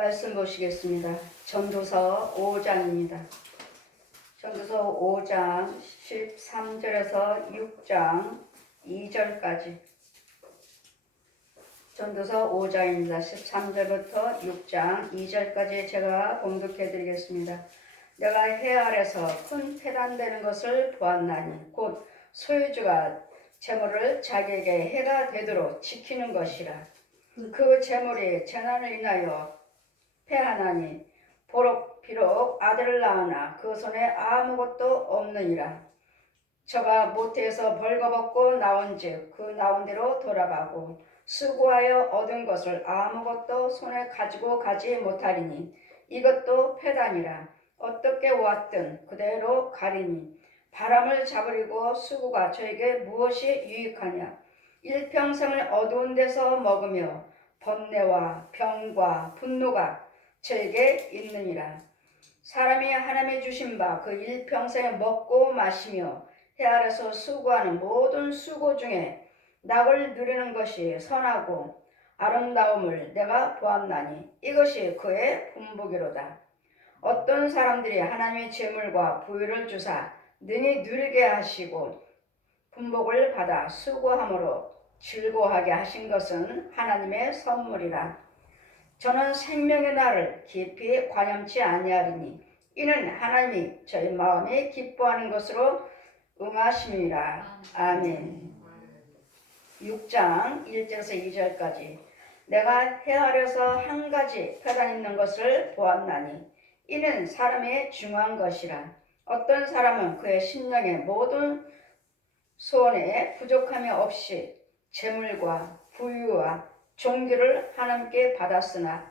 말씀 보시겠습니다. 전도서 5장입니다. 전도서 5장 13절에서 6장 2절까지. 전도서 5장입니다. 13절부터 6장 2절까지 제가 봉독해 드리겠습니다. 내가 해 아래서 큰 패단되는 것을 보았나니 곧 소유주가 재물을 자기에게 해가 되도록 지키는 것이라. 그 재물이 재난을 인하여 패하나니 비록 아들을 낳으나 그 손에 아무것도 없느니라. 저가 모태에서 벌거벗고 나온즉 그 나온 대로 돌아가고 수고하여 얻은 것을 아무것도 손에 가지고 가지 못하리니 이것도 패단이라. 어떻게 왔든 그대로 가리니 바람을 잡으리고 수고가 저에게 무엇이 유익하냐. 일평생을 어두운 데서 먹으며 번뇌와 병과 분노가 저에게 있느니라. 사람이 하나님의 주신 바 그 일평생에 먹고 마시며 해 아래서 수고하는 모든 수고 중에 낙을 누리는 것이 선하고 아름다움을 내가 보았나니 이것이 그의 분복이로다. 어떤 사람들이 하나님의 재물과 부유를 주사 능히 누리게 하시고 분복을 받아 수고함으로 즐거워하게 하신 것은 하나님의 선물이라. 저는 생명의 날을 깊이 관념치 아니하리니 이는 하나님이 저희 마음에 기뻐하는 것으로 응하심이라. 아멘. 6장 1절에서 2절까지. 내가 해 아래서 한 가지 패단 있는 것을 보았나니 이는 사람의 중요한 것이라. 어떤 사람은 그의 심령의 모든 소원에 부족함이 없이 재물과 부유와 종교를 하나님께 받았으나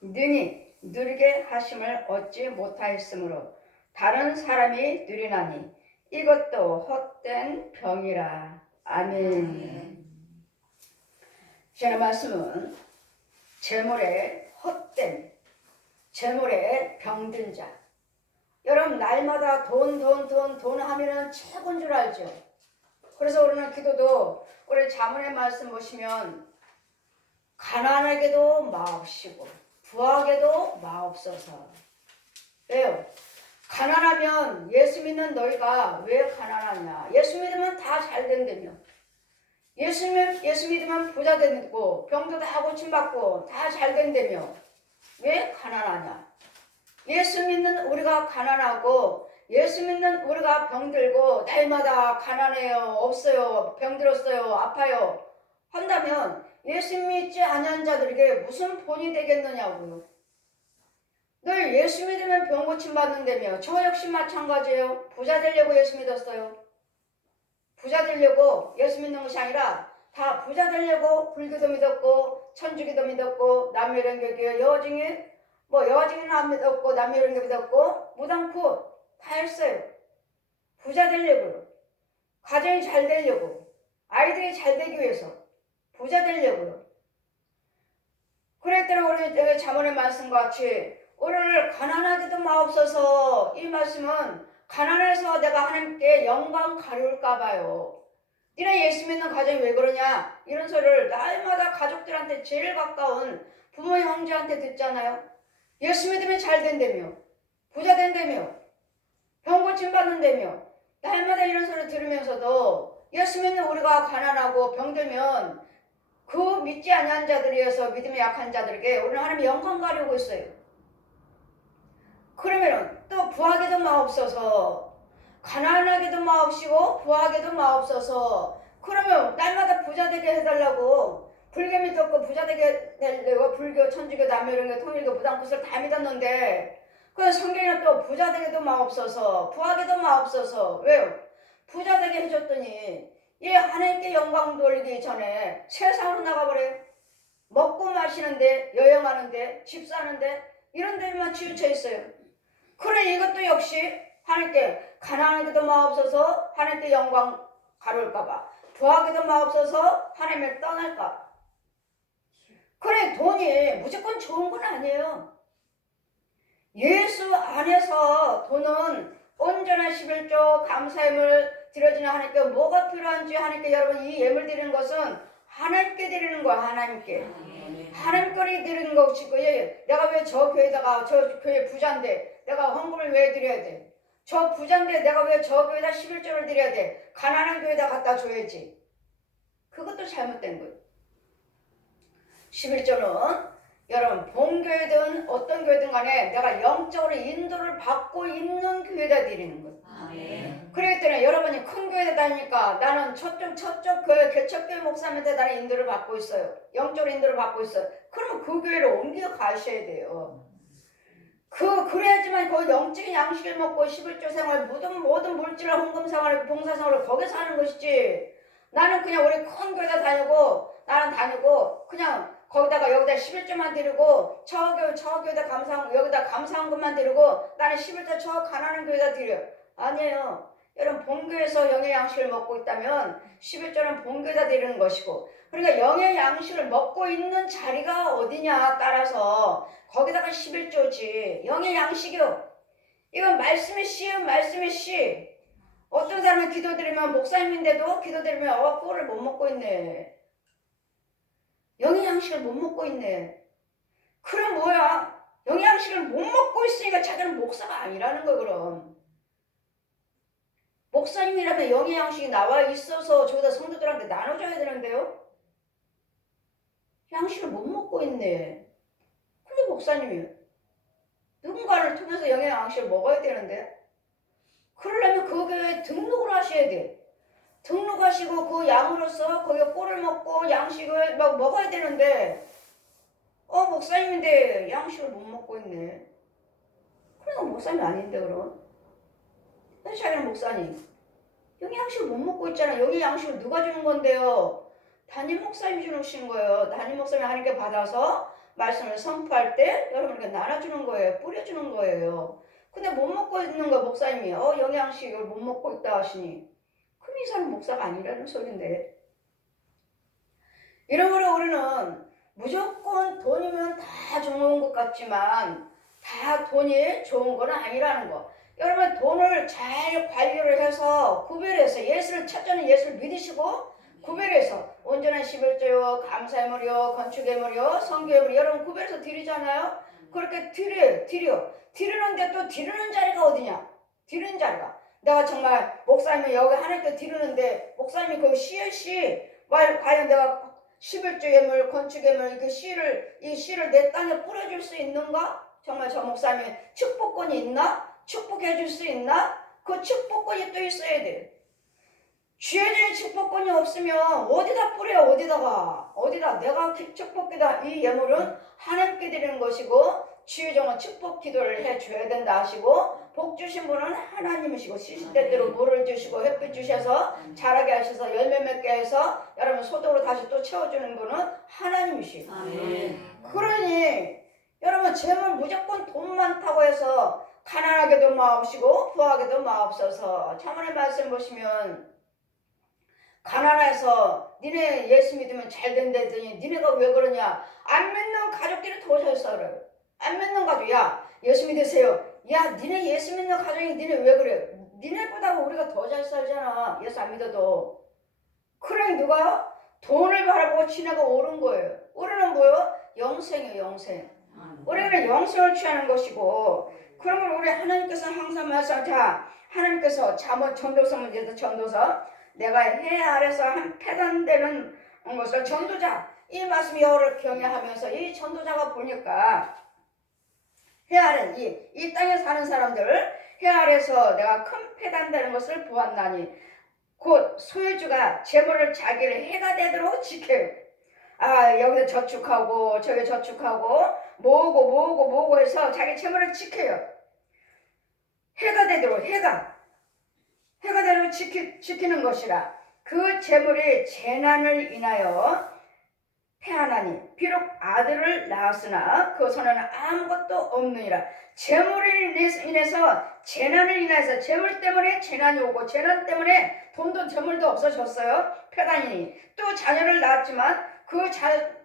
능히 누리게 하심을 얻지 못하였으므로 다른 사람이 누리나니 이것도 헛된 병이라. 아멘. 저의 말씀은 재물의 헛된, 재물의 병든 자. 여러분 날마다 돈 하면은 최고인 줄 알죠? 그래서 우리는 기도도 우리 자문의 말씀 보시면 가난하게도 마옵시고 부하게도 마옵소서. 왜요? 가난하면 예수 믿는 너희가 왜 가난하냐? 예수 믿으면 다 잘 된다며. 예수 믿으면 부자 되고 병도 다 고침받고 다 잘 된다며. 왜 가난하냐? 예수 믿는 우리가 가난하고 예수 믿는 우리가 병들고 날마다 가난해요, 없어요, 병들었어요, 아파요 한다면 예수 믿지 않은 자들에게 무슨 본이 되겠느냐고요. 늘 예수 믿으면 병 고침 받는다며. 저 역시 마찬가지예요. 부자 되려고 예수 믿었어요. 부자 되려고 예수 믿는 것이 아니라 다 부자 되려고 불교도 믿었고 천주교도 믿었고 남녀연결교 여화증에는 안 믿었고 남녀연결 믿었고 무당코 다 했어요. 부자 되려고요. 가정이 잘 되려고. 아이들이 잘 되기 위해서. 부자 되려고요. 그랬더니 우리 자문의 말씀과 같이 우리를 가난하게도 마옵소서. 이 말씀은 가난해서 내가 하나님께 영광 가려울까 봐요. 니네 예수 믿는 가정이 왜 그러냐? 이런 소리를 날마다 가족들한테 제일 가까운 부모 형제한테 듣잖아요. 예수 믿으면 잘 된다며. 부자 된다며. 병 고침 받는다며. 날마다 이런 소리 들으면서도 예수 믿는 우리가 가난하고 병들면 그 믿지 않는 자들이어서 믿음이 약한 자들에게 우리는 하나님의 영광 가려고 있어요. 그러면 또 부하게도 마옵소서. 가난하게도 마옵시고 부하게도 마옵소서. 그러면 날마다 부자 되게 해달라고 불교 믿었고 부자 되게 되려고 불교, 천주교, 남녀연결, 통일교, 무당굿을 다 믿었는데 그 성경에는 또 부자 되게도 마옵소서, 부하게도 마옵소서. 왜요? 부자 되게 해줬더니 얘 하나님께 영광 돌리기 전에 세상으로 나가버려요. 먹고 마시는데, 여행하는데, 집 사는데 이런 데만 치우쳐 있어요. 그래 이것도 역시 하나님께 가난하게도 마옵소서. 하나님께 영광 가려울까봐. 부하게도 마옵소서. 하나님을 떠날까봐. 그래 돈이 무조건 좋은 건 아니에요. 예수 안에서 돈은 온전한 11조 감사예물 드려지는 하나님께 뭐가 필요한지 하나님께 여러분 이 예물 드리는 것은 하나님께 드리는 거야. 하나님께. 하나님께 드리는 것이고, 내가 왜 저 교회다가 저 교회 부자인데 내가 헌금을 왜 드려야 돼? 저 부자인데 내가 왜 저 교회다 11조를 드려야 돼? 가난한 교회다 갖다 줘야지. 그것도 잘못된 거예요. 11조는 여러분 본교회든 어떤 교회든 간에 내가 영적으로 인도를 받고 있는 교회다 드리는 거예요. 그렇기 때문에 여러분이 큰 교회에 다니니까 나는 저쪽 교회 개척교회 목사님한테 나는 인도를 받고 있어요. 영적으로 인도를 받고 있어요. 그러면 그 교회를 옮겨 가셔야 돼요. 그래야지만 그 영적인 양식을 먹고 11조 생활 모든 물질을 헌금 생활을 봉사 생활을 거기서 하는 것이지. 나는 그냥 우리 큰 교회에 다니고 그냥 거기다가 여기다 11조만 드리고 저 교회다 여기다 감사헌금만 드리고 나는 11조 저 가난한 교회다 드려. 아니에요. 여러분 본교에서 영의 양식을 먹고 있다면 11조는 본교에다 드리는 것이고, 그러니까 영의 양식을 먹고 있는 자리가 어디냐 따라서 거기다가 11조지. 영의 양식이요. 이건 말씀의 씨예요. 말씀의 씨. 어떤 사람은 기도드리면 목사님인데도 기도드리면 꼴을 못 먹고 있네. 영의 양식을 못 먹고 있네. 그럼 뭐야? 영의 양식을 못 먹고 있으니까 자기는 목사가 아니라는 거. 그럼 목사님이라면 영의 양식이 나와 있어서 저기다 성도들한테 나눠줘야 되는데요. 양식을 못 먹고 있네. 근데 목사님이요. 누군가를 통해서 영의 양식을 먹어야 되는데, 그러려면 그 교회에 등록을 하셔야 돼. 등록하시고 그 양으로서 거기에 꼴을 먹고 양식을 막 먹어야 되는데, 목사님인데 양식을 못 먹고 있네. 그러니까 목사님이 아닌데 그럼. 근데 자기는 목사님. 영의 양식을 못 먹고 있잖아. 영의 양식을 누가 주는 건데요? 담임 목사님이 주신 거예요. 담임 목사님이 하나님께 받아서 말씀을 선포할 때 여러분에게 나눠주는 거예요. 뿌려주는 거예요. 근데 못 먹고 있는 거 목사님이 영의 양식을 못 먹고 있다 하시니, 그럼 이 사람 목사가 아니라는 소린데. 이러므로 우리는 무조건 돈이면 다 좋은 것 같지만 다 돈이 좋은 건 아니라는 거. 여러분 돈을 잘 관리를 해서 구별해서 예수를 첫째는 예수를 믿으시고 구별해서 온전한 11조요, 감사예물이요, 건축예물이요, 성교예물이요, 여러분 구별해서 드리잖아요. 그렇게 드리는데 또 드리는 자리가 어디냐? 드리는 자리가 내가 정말 목사님이 여기 하나님께 드리는데 목사님이 그 씨의 과연 내가 11조 예물, 건축 예물 이 씨를 내 땅에 뿌려줄 수 있는가? 정말 저 목사님이 축복권이 있나? 축복해 줄 수 있나? 그 축복권이 또 있어야 돼. 주여진 축복권이 없으면 어디다 뿌려? 어디다 내가 축복기다. 이 예물은 하나님께 드리는 것이고 주여정은 축복 기도를 해줘야 된다 하시고, 복 주신 분은 하나님이시고 시시때때로 물을 주시고 햇빛 주셔서 자라게 하셔서 열매 맺게 해서 여러분 소득으로 다시 또 채워주는 분은 하나님이시고. 그러니 여러분 재물 무조건 돈 많다고 해서 가난하게도 마옵시고 부하게도 마옵소서. 참으로 말씀 보시면 가난해서 니네 예수 믿으면 잘 된다더니 니네가 왜 그러냐? 안 믿는 가족들이 더 잘 살아요. 안 믿는 가족, 야 예수 믿으세요. 야 니네 예수 믿는 가족이 니네 왜 그래? 니네보다 우리가 더 잘 살잖아. 예수 안 믿어도. 그래 누가? 돈을 바라보고 지네가 오른 거예요. 오르는 뭐예요? 영생이에요. 영생. 우리는 영생을 취하는 것이고, 그러면 우리 하나님께서 항상 말씀, 하나님께서 잠언 전도서 문제에서 전도서 내가 해 아래서 한 패단되는 것을 전도자, 이 말씀 여호를 경외하면서 이 전도자가 보니까 해 아래 이 땅에 사는 사람들 해 아래서 내가 큰 패단되는 것을 보았나니 곧 소유주가 재물을 자기를 해가 되도록 지켜요. 여기서 저축하고 저기 저축하고 모으고 해서 자기 재물을 지켜요. 해가 되도록 해가 되도록 지키는 것이라. 그 재물이 재난을 인하여 패하나니 비록 아들을 낳았으나 그 손에는 아무것도 없느니라. 재물을 인해서 재난을 인해서 재물 때문에 재난이 오고 재난 때문에 돈도 재물도 없어졌어요. 패단이니 또 자녀를 낳았지만 그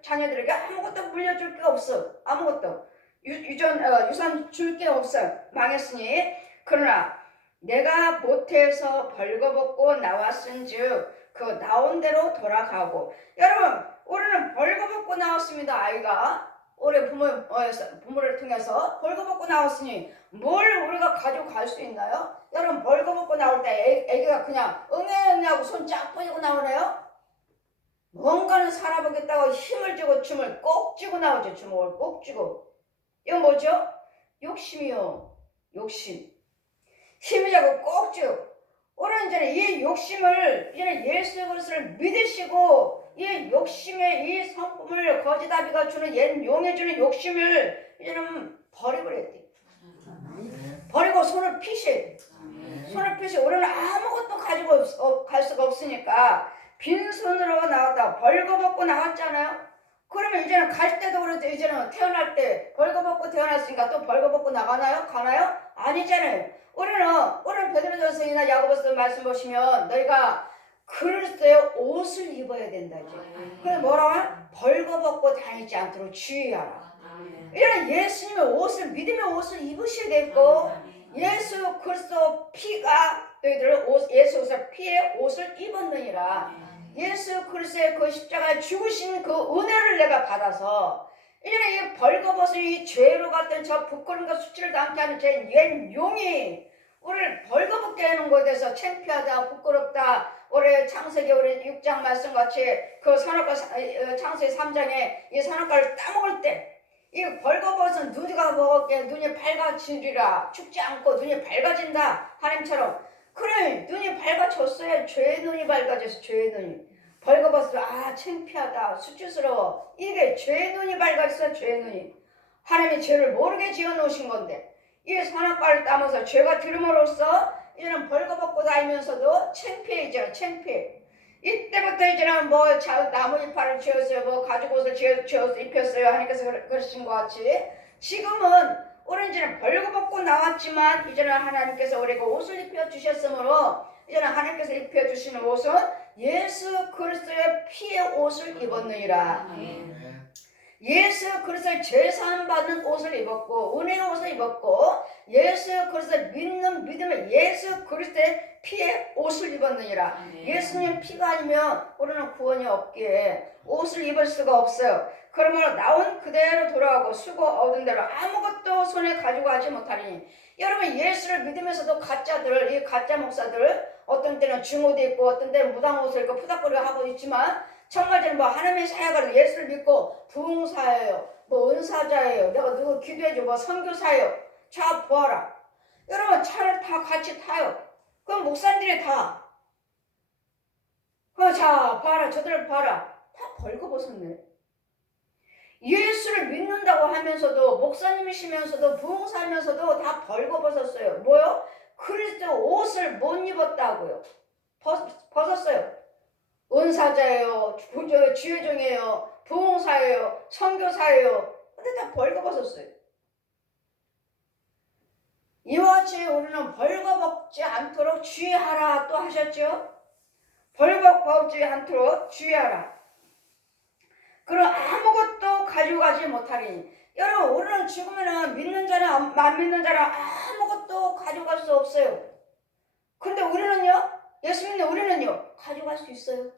자녀들에게 아무것도 물려줄 게 없어. 아무것도 유산 줄 게 없어. 망했으니 그러나 내가 모태에서 벌거벗고 나왔은즉 그 나온 대로 돌아가고. 여러분, 우리는 벌거벗고 나왔습니다. 아이가 올해 부모를 통해서 벌거벗고 나왔으니 뭘 우리가 가지고 갈 수 있나요? 여러분, 벌거벗고 나올 때 애기가 그냥 응애응애하고 손 쫙 뻗고 나오나요? 뭔가는 살아보겠다고 힘을 주고 춤을 꼭 쥐고 나오죠. 주먹을 꼭 쥐고. 이건 뭐죠? 욕심이요. 욕심. 힘을 잡고 꼭 쥐고. 오늘 이제는 이 욕심을 이제는 예수 그리스도를 믿으시고 이 욕심의 이 성품을 거지다비가 주는 옛 용에 주는 욕심을 이제는 버려버려야 돼. 버리고 손을 피셔야 돼. 손을 피시고 우리는 아무것도 가지고 갈 수가 없으니까 빈손으로 나왔다. 벌거벗고 나왔잖아요. 그러면 이제는 갈 때도 그런데 이제는 태어날 때 벌거벗고 태어났으니까 또 벌거벗고 나가나요? 가나요? 아니잖아요. 우리는 오늘 베드로전서나 야고보서 말씀 보시면 너희가 그리스도의 옷을 입어야 된다지. 그래 뭐라고요? 벌거벗고 다니지 않도록 주의하라. 이런 예수님의 옷을 믿음의 옷을 입으셔야 되고 예수 그리스도 피가 너희들 예수 그리스도 피의 옷을 입었느니라. 예수 그리스도의 그 십자가에 죽으신 그 은혜를 내가 받아서 이제는 이 벌거벗은 이 죄로 같은 저 부끄러움과 수치를 당케 하는 제 옛 용이 우리를 벌거벗게 하는 것에 대해서 창피하다 부끄럽다. 올해 창세기 우리 6장 말씀같이 그 선악과 창세기 3장에 이 선악과를 따먹을 때 이 벌거벗은 누가 먹었게 눈이 밝아지리라. 죽지 않고 눈이 밝아진다 하나님처럼. 그래 눈이 밝아졌어야 죄의 눈이 밝아져서 죄의 눈이 벌거벗어. 아 창피하다 수치스러워. 이게 죄의 눈이 밝아져서 죄의 눈이 하나님이 죄를 모르게 지어놓으신 건데 이 선악과를 따면서 죄가 들음으로써 이제는 벌거벗고 다니면서도 창피해지잖아. 창피해. 이때부터 이제는 뭐 나무 이파를 쥐었어요. 뭐 가죽 옷을 쥐어서 입혔어요. 하나님께서 그러신 것 같이 지금은 우리는 이제는 벌거벗고 나왔지만 이제는 하나님께서 우리가 옷을 입혀주셨으므로 이제는 하나님께서 입혀주시는 옷은 예수 그리스도의 피의 옷을 입었느니라. 예수 그리스도의 죄사함 받는 옷을 입었고 은혜의 옷을 입었고 예수 그리스도를 믿는 믿음의 예수 그리스도의 피의 옷을 입었느니라. 예수님 피가 아니면 우리는 구원이 없기에 옷을 입을 수가 없어요. 그러므로 나온 그대로 돌아가고 수고 얻은 대로 아무것도 손에 가지고 가지 못하니. 여러분 예수를 믿으면서도 가짜들 이 가짜 목사들 어떤 때는 중옷 입고 어떤 때는 무당 옷을 입고 푸닥거리고 하고 있지만 정말 저는 뭐 하나님의 사역을 예수를 믿고 부흥사예요. 뭐 은사자예요. 내가 누구 기도해줘. 뭐 선교사예요. 자 보아라. 여러분 차를 다 같이 타요. 그럼 목사님들이 다. 자 봐라. 저들을 봐라. 다 벌거벗었네. 예수를 믿는다고 하면서도 목사님이시면서도 부흥사면서도 다 벌거벗었어요. 뭐요? 그리스도 옷을 못 입었다고요. 벗었어요. 은사자예요. 주여종이에요. 부흥사예요. 선교사예요. 근데 다 벌거벗었어요. 이와 같이 우리는 벌거벗지 않도록 주의하라 또 하셨죠? 벌거벗지 않도록 주의하라. 그럼 아무것도 가지고 가지 못하리니. 여러분 우리는 죽으면 믿는 자나 안 믿는 자나 아무것도 가져갈 수 없어요. 근데 우리는요? 예수 믿는 우리는요? 가져갈 수 있어요.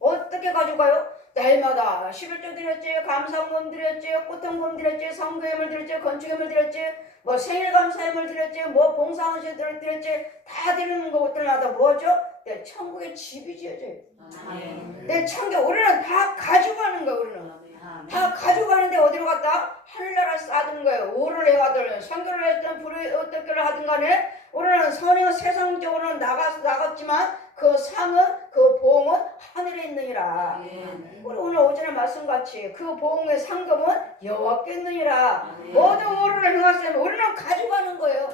어떻게 가져가요? 날마다 11조 드렸지, 감사금 드렸지, 꽃통금 드렸지, 성교예물 드렸지, 건축예물 드렸지, 뭐 생일감사예물 드렸지, 뭐 봉사헌신 드렸지. 다 드리는 것들마다 뭐죠? 내 천국에 집이 지어져요. 내 천국 우리는 다 가져가는 거예요. 우리는 다 가져가는데 어디로 갔다? 하늘나라 쌓는 거예요. 오를 해가든 선교를 했든 불의 어떻게 하든 간에 우리는 선행 세상적으로는 나갔지만 그 상은 그 보응은 하늘에 있느니라. 우리 오늘 오전에 말씀같이 그 보응의 상급은 여호와께 있느니라. 모든 오를 행하시면 우리는 가져가는 거예요.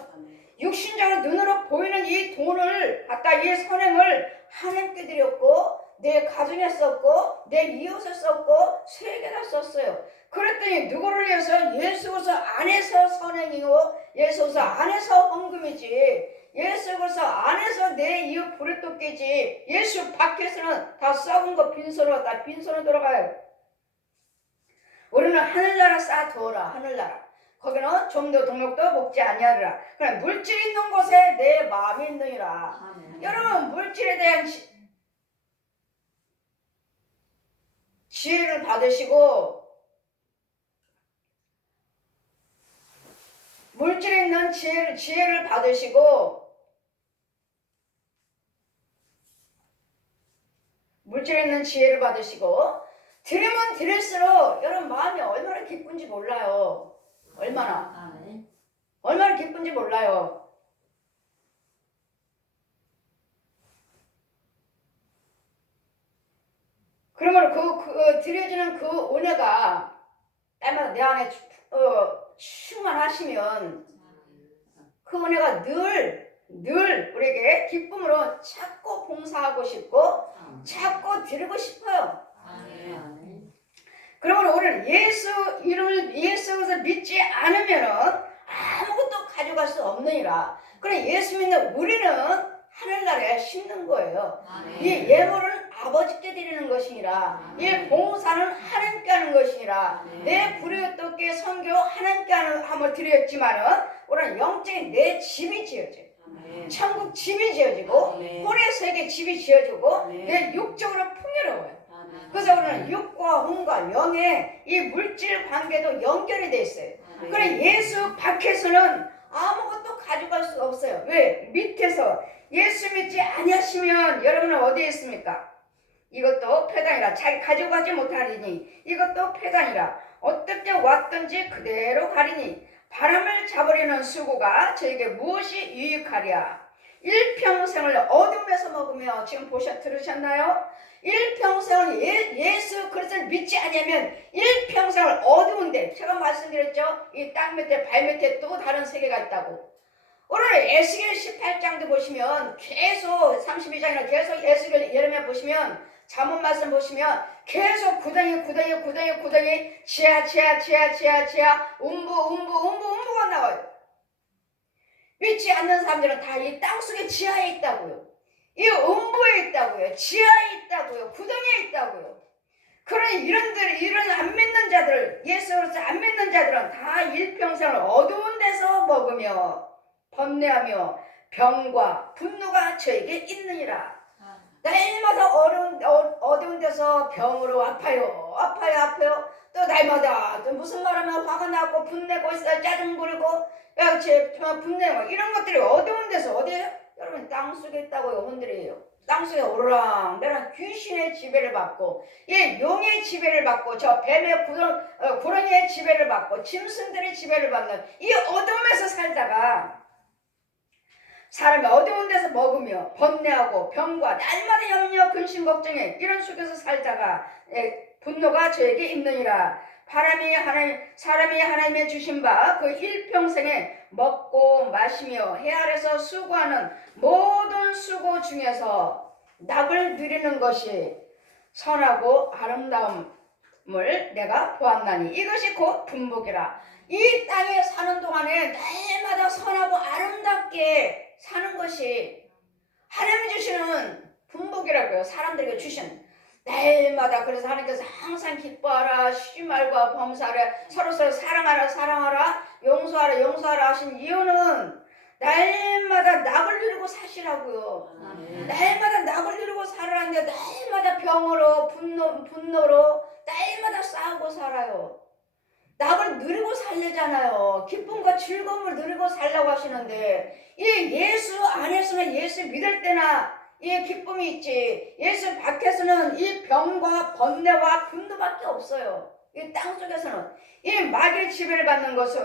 육신적으로 눈으로 보이는 이 돈을 갖다 이 선행을 하나님께 드렸고 내 가정에 썼고 내 이웃에 썼고 세계에다 썼어요. 그랬더니 누구를 위해서? 예수 그리스도 안에서 선행이고 예수 그리스도 안에서 헌금이지. 예수 그리스도 안에서 내 이웃 불에 쫓기지. 예수 밖에서는 다 썩은 거 빈손으로 다 빈손으로 돌아가요. 우리는 하늘나라 쌓아두어라. 하늘나라. 거기는 좀도 동력도 먹지 아니하리라. 그래 물질 있는 곳에 내 마음이 있느니라. 여러분 물질에 대한 지혜를 받으시고 물질에 있는 지혜를 받으시고 물질에 있는 지혜를 받으시고 드리면 드릴수록 여러분 마음이 얼마나 기쁜지 몰라요. 얼마나 기쁜지 몰라요. 그러면 드려지는 그 은혜가 날마다 내 안에 충만하시면 그 은혜가 늘 우리에게 기쁨으로 자꾸 봉사하고 싶고 자꾸 드리고 싶어요. 그러면 오늘 예수 이름을 예수에서 믿지 않으면 아무것도 가져갈 수 없느니라. 그래 예수 믿는 우리는 하늘나라에 심는 거예요. 이 예물은 아버지께 드리는 것이니라. 이 봉사는 하나님께 하는 것이니라. 내 불의 뜻께 선교 하나님께 함을 드렸지만은 오늘 영적인 내 집이 지어져요. 천국 집이 지어지고 꼴의 세계 집이 지어지고 내 육적으로 풍요로워요. 그래서 우리는 육과 혼과 영의 이 물질 관계도 연결이 돼 있어요. 그래 예수 밖에서는 아무것도 가져갈 수 없어요. 왜? 밑에서 예수 믿지 아니하시면 여러분은 어디에 있습니까? 이것도 폐단이라. 자기 가져가지 못하리니 이것도 폐단이라. 어떻게 왔든지 그대로 가리니 바람을 잡으려는 수고가 저에게 무엇이 유익하랴. 일평생을 어둠에서 먹으며 지금 들으셨나요? 일평생을 예수 그리스도를 믿지 않으면 일평생을 어두운데 제가 말씀드렸죠? 이 땅 밑에 발 밑에 또 다른 세계가 있다고. 오늘 에스겔 18장도 보시면 계속 32장이나 계속 에스겔 예레미야 보시면 잠언 말씀 보시면 계속 구덩이 지하 음부가 나와요. 믿지 않는 사람들은 다 이 땅속에 지하에 있다고요. 이 음부에 있다고요. 지하에 있다고요. 구덩이에 있다고요. 그러니 이런 안 믿는 자들, 예수 그리스도 안 믿는 자들은 다 일평생을 어두운 데서 먹으며 번뇌하며 병과 분노가 저에게 있느니라. 날마다 어두운 데서 병으로 아파요. 또 날마다 또 무슨 말하면 화가 나고 분내고 짜증 부리고 분내고 이런 것들이 어두운 데서 어디에요? 여러분 땅속에 있다고요. 혼들이에요. 땅속에 오르락내락 귀신의 지배를 받고 용의 지배를 받고 저 뱀의 구렁이의 지배를 받고 짐승들의 지배를 받는 이 어둠에서 살다가 사람이 어두운 데서 먹으며 번뇌하고 병과 날마다 염려 근심 걱정에 이런 속에서 살다가 분노가 저에게 있느니라. 사람이 하나님의 주신 바 그 일평생에 먹고 마시며 해 아래서 수고하는 모든 수고 중에서 낙을 누리는 것이 선하고 아름다움을 내가 보았나니 이것이 곧 분복이라. 이 땅에 사는 동안에 날마다 선하고 아름답게 사는 것이 하나님이 주시는 분복이라고요. 사람들에게 주신 날마다. 그래서 하나님께서 항상 기뻐하라, 쉬지 말고 범사하라, 서로 사랑하라, 용서하라 하신 이유는 날마다 낙을 누리고 사시라고요. 날마다 낙을 누리고 살아라는데 날마다 병으로 분노로 날마다 싸우고 살아요. 낙을 누리고 살려잖아요. 기쁨과 즐거움을 누리고 살라고 하시는데 이 예수 안에서는 예수 믿을 때나 이 기쁨이 있지 예수 밖에서는 이 병과 번뇌와 분노밖에 없어요. 이 땅속에서는 이 마귀의 지배를 받는 것은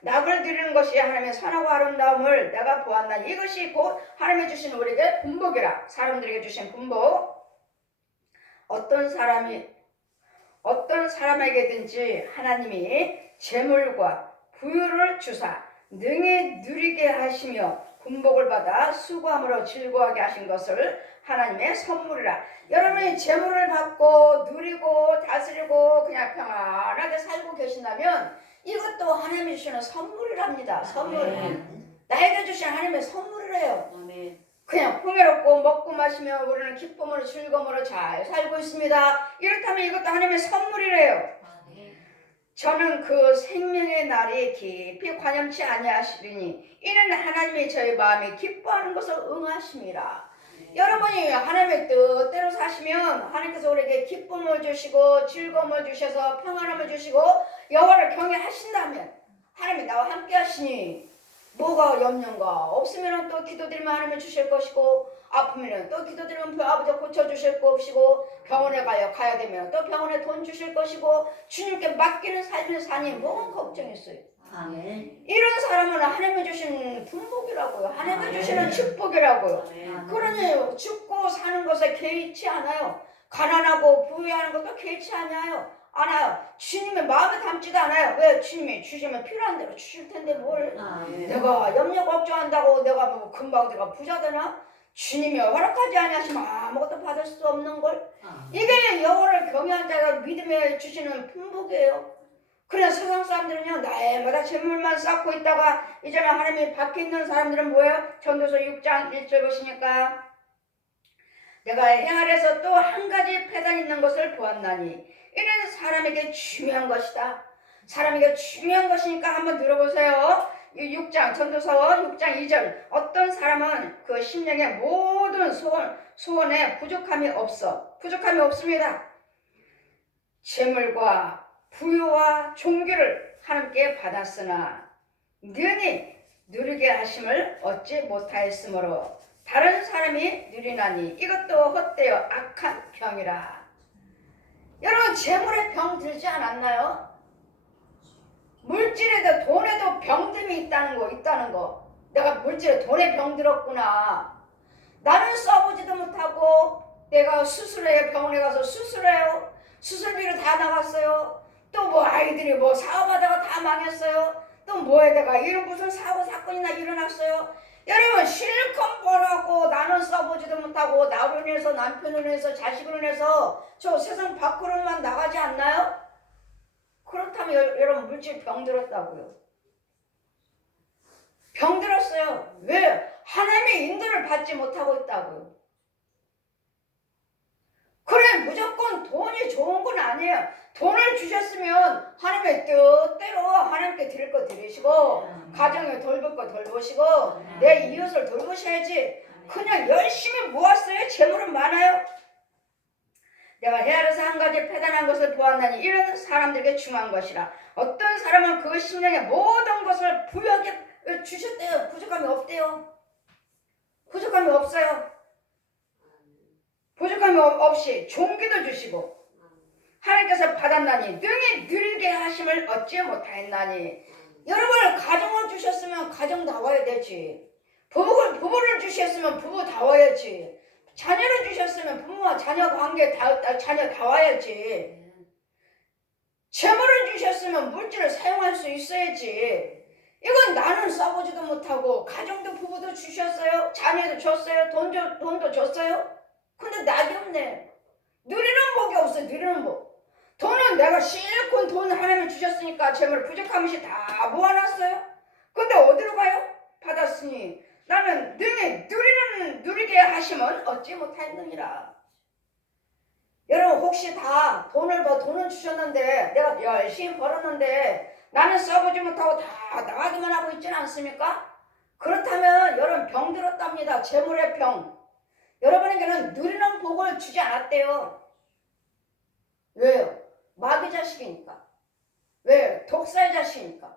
낙을 드리는 것이 하나님의 선하고 아름다움을 내가 보았나. 이것이 곧 하나님이 주신 우리에게 분복이라. 사람들에게 주신 분복. 어떤 사람에게든지 하나님이 재물과 부유를 주사 능히 누리게 하시며 분복을 받아 수고함으로 즐거워하게 하신 것을 하나님의 선물이라. 여러분이 재물을 받고 누리고 다스리고 그냥 평안하게 살고 계신다면 이것도 하나님이 주시는 선물이랍니다. 선물. 나에게 주신 하나님의 선물이래요. 그냥 풍요롭고 먹고 마시며 우리는 기쁨으로 즐거움으로 잘 살고 있습니다. 이렇다면 이것도 하나님의 선물이래요. 저는 그 생명의 날이 깊이 관념치 아니하시리니 이는 하나님이 저희 마음에 기뻐하는 것을 응하심이라. 여러분이 하나님의 뜻대로 사시면 하나님께서 우리에게 기쁨을 주시고 즐거움을 주셔서 평안함을 주시고 여호와를 경외하신다면 하나님이 나와 함께 하시니 뭐가 염려인가? 없으면 또 기도드리면 하나님이 주실 것이고 아프면 또 기도드리면 아버지 고쳐주실 것이고 병원에 가야 되면 또 병원에 돈 주실 것이고 주님께 맡기는 삶을 사니 뭐가 걱정했어요. 아멘. 이런 사람은 하나님이 주신 분복이라고요. 하나님이 주시는 축복이라고요. 그러니 죽고 사는 것에 개의치 않아요. 가난하고 부유하는 것도 개의치 않아요. 주님의 마음에 담지도 않아요. 왜? 주님이 주시면 필요한 대로 주실 텐데 뭘 내가 염려 걱정한다고 내가 뭐 금방 내가 부자 되나? 주님이 허락하지 아니하시면 아무것도 받을 수 없는 걸. 이게 여호와를 경외한 자가 믿음에 주시는 분복이에요. 그래 세상 사람들은요 날마다 재물만 쌓고 있다가 이제는 하나님이 밖에 있는 사람들은 뭐예요? 전도서 6장 1절 보시니까 내가 해 아래서 또 한 가지 패단 있는 것을 보았나니 이는 사람에게 중요한 것이다. 사람에게 중요한 것이니까 한번 들어보세요. 6장 전도서 6장 2절 어떤 사람은 그 심령의 모든 소원에 부족함이 없습니다. 재물과 부유와 종교를 하나님께 받았으나 능히 누리게 하심을 얻지 못하였으므로 다른 사람이 누리나니 이것도 헛되어 악한 병이라. 여러분 재물에 병 들지 않았나요? 물질에도 돈에도 병듦이 있다는 거. 내가 물질에 돈에 병 들었구나. 나는 써보지도 못하고 내가 수술해요. 병원에 가서 수술해요. 수술비로 다 나갔어요. 또 뭐 아이들이 뭐 사업하다가 다 망했어요. 또 뭐에다가 이런 무슨 사고 사건이나 일어났어요. 여러분 실컷 벌하고 나는 써보지도 못하고 나로 인해서 남편으로 인해서 자식으로 인해서 저 세상 밖으로만 나가지 않나요? 그렇다면 여러분 물질 병 들었다고요. 병 들었어요. 왜? 하나님의 인도를 받지 못하고 있다고요. 그래 무조건 돈이 좋은 건 아니에요. 돈을 주셨으면 하나님의 뜻대로 하나님께 드릴 거 드리시고 가정에 돌볼 거 돌보시고 내 이웃을 돌보셔야지. 그냥 열심히 모았어요. 재물은 많아요. 내가 헤아려서 한 가지 패단한 것을 보았나니 이런 사람들에게 중요한 것이라. 어떤 사람은 그 심령의 모든 것을 부유하게 주셨대요. 부족함이 없대요. 부족함이 없어요. 부족함이 없이 종기도 주시고 하나님께서 받았나니 능히 누리게 하심을 얻지 못하였나니. 여러분 가정을 주셨으면 가정 나와야 되지. 부부를 주셨으면 부부 나와야지. 자녀를 주셨으면 부모와 자녀 관계 자녀 나와야지. 재물을 주셨으면 물질을 사용할 수 있어야지. 이건 나는 써보지도 못하고 가정도 부부도 주셨어요. 자녀도 줬어요. 돈도 줬어요. 근데 낙이 없네. 누리는 복이 없어요. 누리는 복. 돈은 내가 실컷 돈 하나님 주셨으니까 재물 부족함이 다 모아놨어요. 근데 어디로 가요? 받았으니 나는 능히 누리게 하시면 얻지 못하였느니라. 여러분 혹시 다 돈을 주셨는데 내가 열심히 벌었는데 나는 써보지 못하고 다 나가기만 하고 있지는 않습니까? 그렇다면 여러분 병 들었답니다. 재물의 병. 여러분에게는 누리는 복을 주지 않았대요. 왜요? 마귀 자식이니까. 왜? 독사의 자식이니까.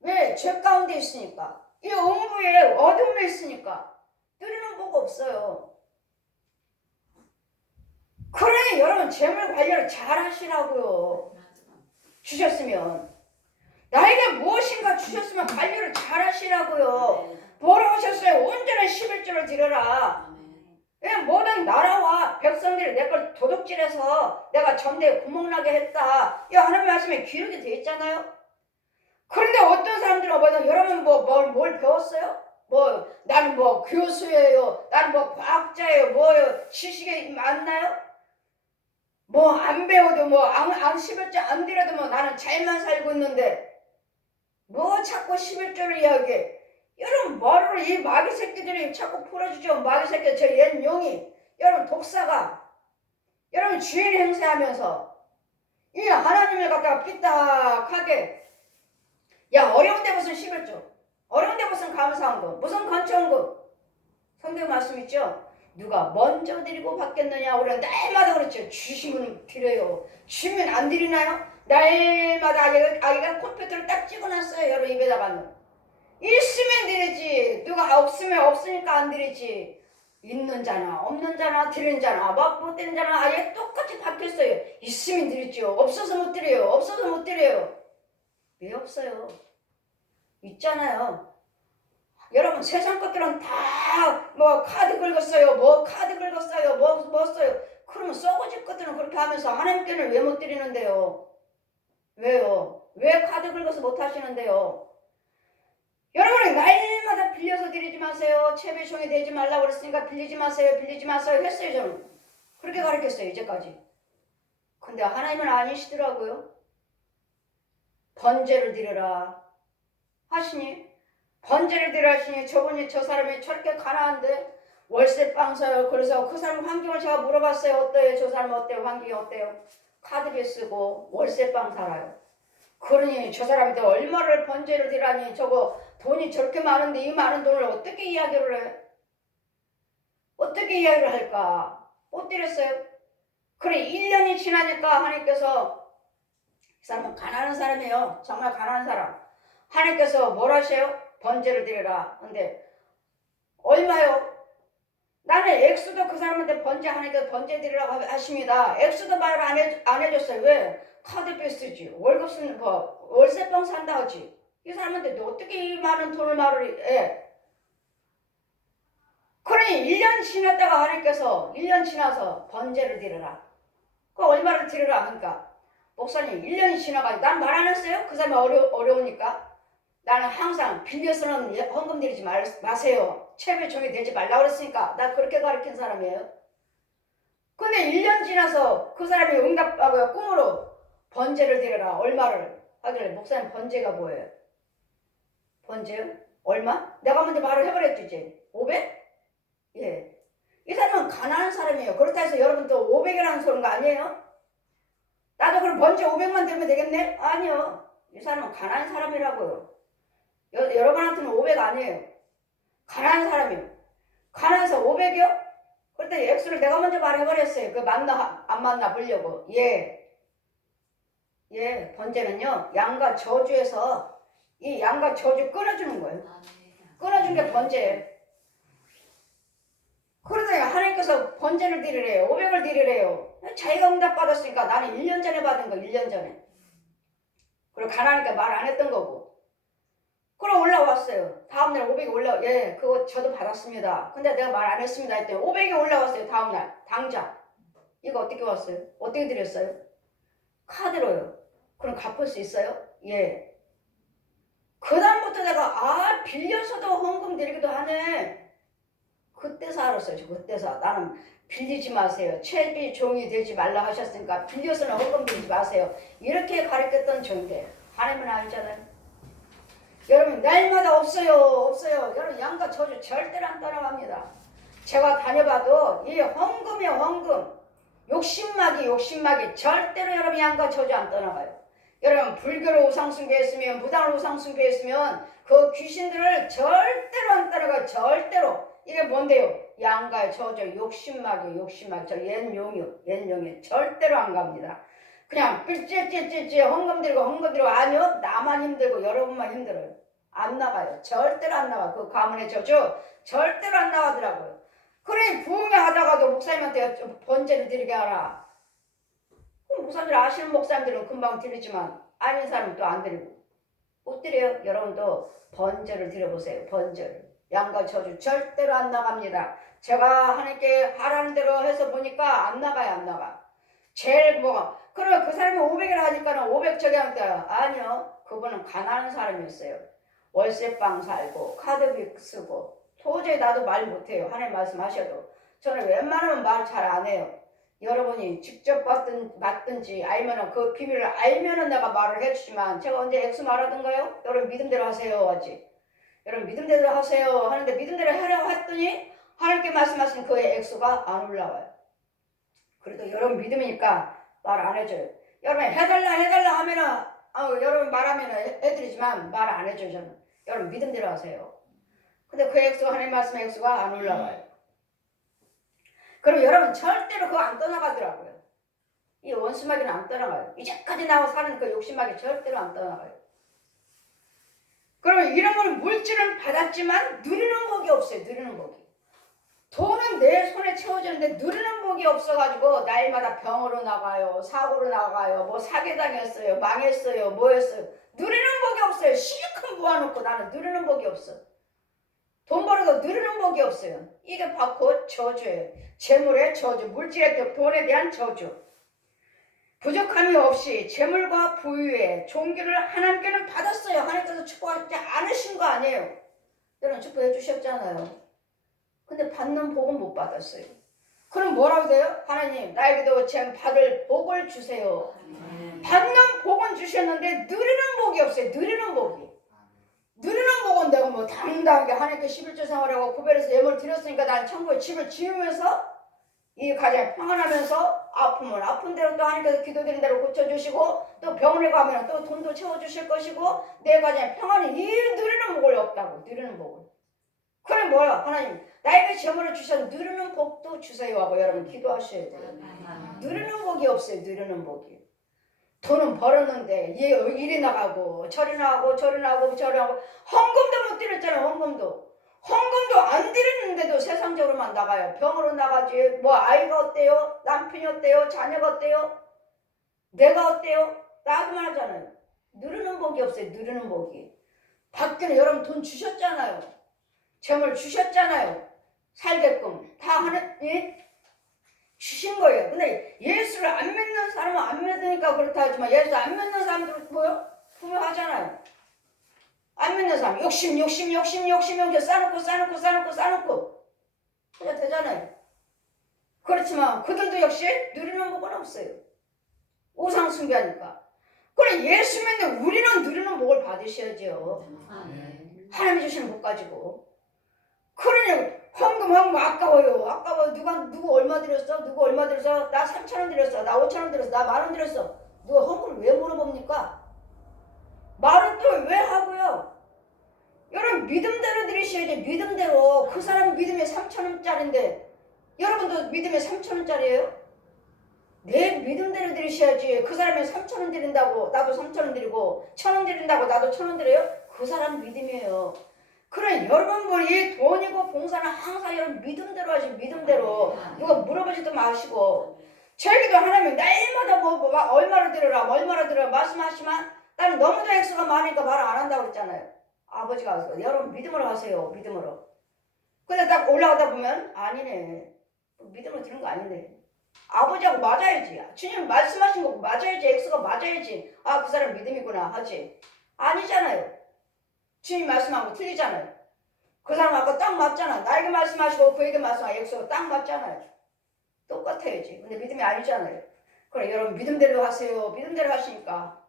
왜? 죄 가운데 있으니까. 이 음부에 어둠에 있으니까. 누리는 복 없어요. 그래 여러분 재물 관리를 잘 하시라고요. 주셨으면. 나에게 무엇인가 주셨으면 관리를 잘 하시라고요. 뭐라고 하셨어요? 온전한 11조를 드려라. 모든 나라와 백성들이 내 걸 도둑질해서 내가 전대에 구멍나게 했다. 이 하나님 말씀에 기록이 되어 있잖아요. 그런데 어떤 사람들은 여러분 뭘 배웠어요? 나는 교수예요. 나는 과학자예요. 지식이 많나요? 안 배워도 안 11조 안 드려도 나는 잘만 살고 있는데 자꾸 11조를 이야기해. 여러분 머리를 이 마귀 새끼들이 자꾸 풀어주죠. 마귀 새끼 저 옛 용이 여러분 독사가 여러분 주인 행세하면서 이 하나님을 갖다가 삐딱하게 어려운데 무슨 11조 어려운데 무슨 감사헌금 무슨 건축헌금 성경 말씀 있죠. 누가 먼저 드리고 받겠느냐. 우리가 날마다 그렇죠. 주시면 드려요. 주면 안 드리나요? 날마다 아이가 컴퓨터를 딱 찍어놨어요. 여러분 입에다가는. 있으면 드리지. 누가 없으면 없으니까 안 드리지. 있는 자나 없는 자나 드리는 자나 못 드리는 자나 아예 똑같이 바뀌었어요. 있으면 드리죠. 없어서 못 드려요. 없어서 못 드려요. 왜 없어요? 있잖아요. 여러분 세상 것들은 다 뭐 카드 긁었어요. 뭐 카드 긁었어요. 뭐 써요. 그러면 썩어질 것들은 그렇게 하면서 하나님께는 왜 못 드리는데요? 왜요? 왜 카드 긁어서 못 하시는데요? 여러분이 날마다 빌려서 드리지 마세요. 채배종이 되지 말라고 그랬으니까 빌리지 마세요. 빌리지 마세요 했어요. 저는 그렇게 가르쳤어요. 이제까지. 근데 하나님은 아니시더라고요. 번제를 드려라 하시니 번제를 드려 하시니 저분이 저 사람이 저렇게 가난한데 월세방 사요. 그래서 그 사람 환경을 제가 물어봤어요. 어때요? 저 사람 어때요? 환경이 어때요? 카드비 쓰고 월세방 살아요. 그러니 저 사람한테 얼마를 번제를 드리라니 저거 돈이 저렇게 많은데 이 많은 돈을 어떻게 이야기를 해? 어떻게 이야기를 할까? 못 드렸어요. 그래 1년이 지나니까 하나님께서 이 사람은 가난한 사람이에요. 정말 가난한 사람. 하나님께서 뭘 하세요? 번제를 드려라. 근데 얼마요? 나는 액수도 그 사람한테 번제 하니까 번제 드리라고 하십니다. 액수도 말 안 해줬어요. 왜? 카드비 쓰지. 월급 쓰는 거 월세방 산다 하지. 이 사람한테 어떻게 이 많은 돈을 말을 해? 그러니 1년 지났다가 하나님께서 1년 지나서 번제를 드려라. 그 얼마를 드려라 하니까 목사님 1년이 지나가지고 난 말 안 했어요? 그 사람이 어려우니까. 나는 항상 빌려서는 헌금 드리지 마세요. 채배종이 되지 말라고 그랬으니까 나 그렇게 가르친 사람이에요. 근데 1년 지나서 그 사람이 응답하고 꿈으로 번제를 드려라. 얼마를 하길래 목사님 번제가 뭐예요? 번제요? 얼마? 내가 먼저 말을 해버렸지 이제. 500? 예. 이 사람은 가난한 사람이에요. 그렇다 해서 여러분 또 500이라는 소린 거 아니에요? 나도 그럼 번제 500만 들면 되겠네? 아니요. 이 사람은 가난한 사람이라고요. 여러분한테는 500 아니에요. 가난한 사람이에요. 가난해서 500이요? 그때 액수를 내가 먼저 말해버렸어요. 그 만나 안 만나 보려고. 예. 예, 번제는요. 양과 저주에서 이 양과 저주 끊어주는 거예요. 끊어준 게 번제예요. 그러더니 하나님께서 번제를 드리래요. 500을 드리래요. 자기가 응답받았으니까 나는 1년 전에 받은 거 1년 전에. 그리고 가난하니까 말 안 했던 거고. 그럼 올라왔어요. 다음날 500이 예, 그거 저도 받았습니다. 근데 내가 말 안 했습니다 했더니 500이 올라왔어요. 다음날 당장. 이거 어떻게 왔어요? 어떻게 드렸어요? 카드로요. 그럼 갚을 수 있어요? 예. 그 다음부터 내가 빌려서도 헌금 드리기도 하네. 그때서 알았어요. 그때서 나는 빌리지 마세요. 채비 종이 되지 말라 하셨으니까 빌려서는 헌금 드리지 마세요. 이렇게 가르쳤던 종인데 하나님은 아니잖아요. 여러분 날마다 없어요. 여러분 양과 저주 절대로 안 따라갑니다. 제가 다녀봐도 이 헌금이에요. 헌금. 욕심마기 절대로 여러분 양과 저주 안 떠나가요. 여러분 불교로 우상숭배했으면 무당으로 우상숭배했으면 그 귀신들을 절대로 안 따라가요. 절대로. 이게 뭔데요? 양과 저주 욕심마기 저 옛용이 절대로 안 갑니다. 그냥 삘삘삘삘 헌금 드리고 아니요. 나만 힘들고 여러분만 힘들어요. 안 나가요. 절대로 안 나가. 그 가문의 저주 절대로 안 나가더라고요. 그래 부흥회 하다가도 목사님한테 번제를 드리게 하라. 목사님들 아시는 목사님들은 금방 드리지만 아닌 사람은 또 안 드리고 못 드려요. 여러분도 번제를 드려보세요. 번제를. 양과 저주 절대로 안 나갑니다. 제가 하나님께 하라는 대로 해서 보니까 안 나가요. 안 나가. 제일 그러면 그 사람이 500이라 하니까는 500 저기 한테 아니요. 그분은 가난한 사람이었어요. 월세방 살고 카드비 쓰고 도저히 나도 말 못해요. 하나님 말씀하셔도 저는 웬만하면 말 잘 안 해요. 여러분이 직접 맞든지 알면은 그 비밀을 알면은 내가 말을 해주지만 제가 언제 액수 말하던가요? 여러분 믿음대로 하세요 하지. 여러분 믿음대로 하세요 하는데 믿음대로 하려고 했더니 하나님께 말씀하신 그 액수가 안 올라와요. 그래도 여러분 믿음이니까 말 안 해줘요. 여러분 해달라 하면은 여러분 말하면은 해드리지만 말 안 해줘요. 저는. 여러분 믿음대로 하세요. 근데 그 액수가 하나님 말씀의 액수가 안 올라와요. 그럼 여러분 절대로 그거 안 떠나가더라고요. 이 원수마귀는 안 떠나가요. 이제까지 나와 사는 그 욕심마귀 절대로 안 떠나가요. 그러면 이런 거는 물질은 받았지만 누리는 복이 없어요. 누리는 복이. 돈은 내 손에 채워지는데 누리는 복이 없어가지고 날마다 병으로 나가요. 사고로 나가요. 뭐 사기당했어요. 망했어요. 뭐했어요. 누리는 복이 없어요. 실컷 모아놓고 나는 누리는 복이 없어. 돈 벌어도 누리는 복이 없어요. 이게 바로 저주예요. 재물의 저주, 물질의 돈에 대한 저주. 부족함이 없이 재물과 부유의 종기를 하나님께는 받았어요. 하나님께서 축복하지 않으신 거 아니에요. 여러분 축복해 주셨잖아요. 근데 받는 복은 못 받았어요. 그럼 뭐라고 돼요? 하나님 나에게도 받을 복을 주세요. 받는 복은 주셨는데 누리는 복이 없어요. 누리는 복이. 누리는 복은 내가 뭐 당당하게 하나님께 11조 생활하고 구별해서 예물을 드렸으니까 난 천국에 집을 지으면서 이 가정이 평안하면서 아프면 아픈 대로 또 하나님께서 기도드린 대로 고쳐주시고 또 병원에 가면 또 돈도 채워주실 것이고 내 가정이 평안히 이 누리는 복을 없다고. 누리는 복을. 그래 뭐야 하나님 나에게 재물을 주셔서 누리는 복도 주세요 하고 여러분 기도하셔야 돼요. 누리는 복이 없어요. 누리는 복이. 돈은 벌었는데 얘 이리 나가고 저리 나가고 저리 나가고 저리 나가고 헌금도 못 드렸잖아요. 헌금도 안 드렸는데도 세상적으로만 나가요. 병으로 나가지 뭐 아이가 어때요? 남편이 어때요? 자녀가 어때요? 내가 어때요? 나도만 하잖아요. 누리는 복이 없어요. 누리는 복이. 밖에는 여러분 돈 주셨잖아요. 재물 주셨잖아요. 살게끔 다 하나님 주신 거예요. 근데 예수를 안 믿는 사람은 안 믿으니까 그렇다 하지만 예수 안 믿는 사람들은 뭐요? 분명하잖아요. 안 믿는 사람 욕심 쌓아놓고 그냥 되잖아요. 그렇지만 그들도 역시 누리는 복은 없어요. 우상 숭배하니까. 그럼 예수 믿는 우리는 누리는 복을 받으셔야죠. 하나님이 주시는 복 가지고. 그러냐 헌금 아까워요. 누구 얼마 드렸어? 나 3,000원 드렸어. 나 5,000원 드렸어. 나 10,000원 드렸어. 누가 헌금을 왜 물어봅니까? 말은 또 왜 하고요? 여러분 믿음대로 드리셔야지. 믿음대로. 그 사람 믿음이 3,000원짜리인데 여러분도 믿음이 3,000원짜리예요? 내 믿음대로 드리셔야지. 그 사람이 3,000원 드린다고 나도 3,000원 드리고 1,000원 드린다고 나도 1,000원 드려요? 그 사람 믿음이에요. 그래 여러분들이 돈이고 봉사는 항상 여러분 믿음대로 하시. 믿음대로. 누가 물어보지도 마시고. 저에게도 하나님 날마다 뭐 얼마를 드려라 말씀하시면 나는 너무도 액수가 많으니까 말을 안 한다고 그랬잖아요. 아버지가 여러분 믿음으로 하세요. 믿음으로. 근데 딱 올라가다 보면 아니네. 믿음으로 드는 거 아니네. 아버지하고 맞아야지. 주님 말씀하신 거 맞아야지. 액수가 맞아야지. 아 그 사람 믿음이구나 하지. 아니잖아요. 주님 말씀하고 틀리잖아요. 그 사람 아까 딱 맞잖아. 나에게 말씀하시고 그에게 말씀하고 액수가 딱 맞잖아요. 똑같아야지. 근데 믿음이 아니잖아요. 그래 여러분 믿음대로 하세요. 믿음대로 하시니까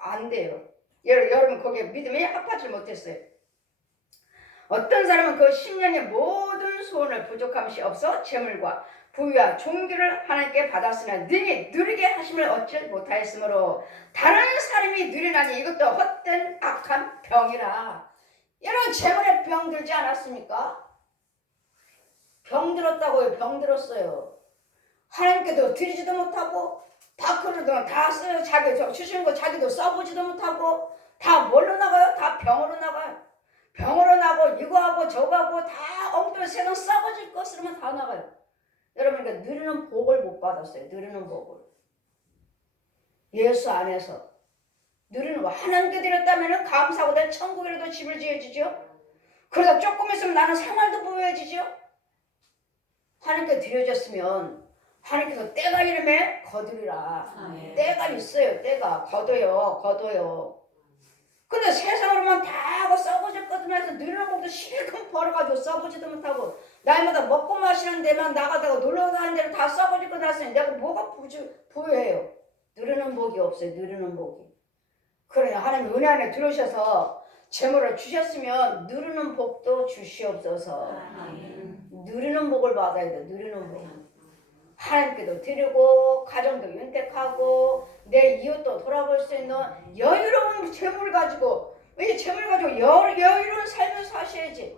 안 돼요. 여러분 거기에 믿음이 합하지 못했어요. 어떤 사람은 그 10년의 모든 소원을 부족함이 없어 재물과 부유와 종기를 하나님께 받았으나 능히 누리게 하심을 얻지 못하였으므로 다른 사람이 누리나니 이것도 헛된 악한 병이라. 여러분 재물에 병 들지 않았습니까? 병 들었다고요. 병 들었어요. 하나님께도 드리지도 못하고 밖으로도 다 써요. 자기 주시는 거 자기도 써보지도 못하고 다 뭘로 나가요? 다 병으로 나가요. 병으로 나고 이거 하고 저거 하고 다 엉뚱한 세상 썩어질 것으로만 다 나가요. 여러분 그러니까 누리는 복을 못 받았어요. 누리는 복을. 예수 안에서 누리는 거 하나님께 드렸다면 감사하고 내 천국이라도 집을 지어지죠. 그러다 조금 있으면 나는 생활도 보여지죠. 하나님께 드려졌으면 하나님께서 때가 이름에 거두리라. 때가 있어요. 때가 거둬요. 근데 세상으로만 다 하고 썩어질 것만 해서 누리는 복도 실컷 벌어가지고 썩어지도 못하고 날마다 먹고 마시는 데만 나가다가 놀러 가는 데는 다 썩어질 것 같으니 내가 뭐가 부유해요. 누리는 복이 없어요. 누리는 복이. 그래 하나님 은혜 안에 들어오셔서 재물을 주셨으면 누리는 복도 주시옵소서. 누리는 복을 받아야 돼. 누리는 복. 하나님께도 드리고 가정도 윤택하고 내 이웃도 돌아볼 수 있는 여유로운 재물 가지고 이 재물 가지고 여유로운 삶을 사셔야지.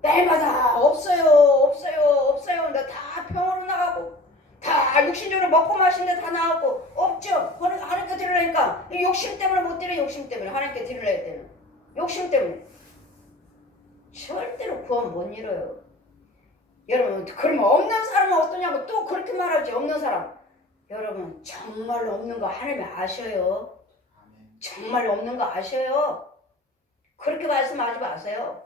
날마다 없어요. 근데 다 병으로 나가고 다 육신적으로 먹고 마시는데 다 나가고 없죠. 하나님께 드리려니까 이 욕심 때문에 못 드려. 욕심 때문에 하나님께 드리려야 되는 욕심 때문에 절대로 구원 못 이뤄요. 여러분 그러면 없는 사람은 어떠냐고 또 그렇게 말하지. 없는 사람 여러분 정말로 없는 거 하나님이 아셔요. 정말 없는 거 아셔요. 그렇게 말씀하지 마세요.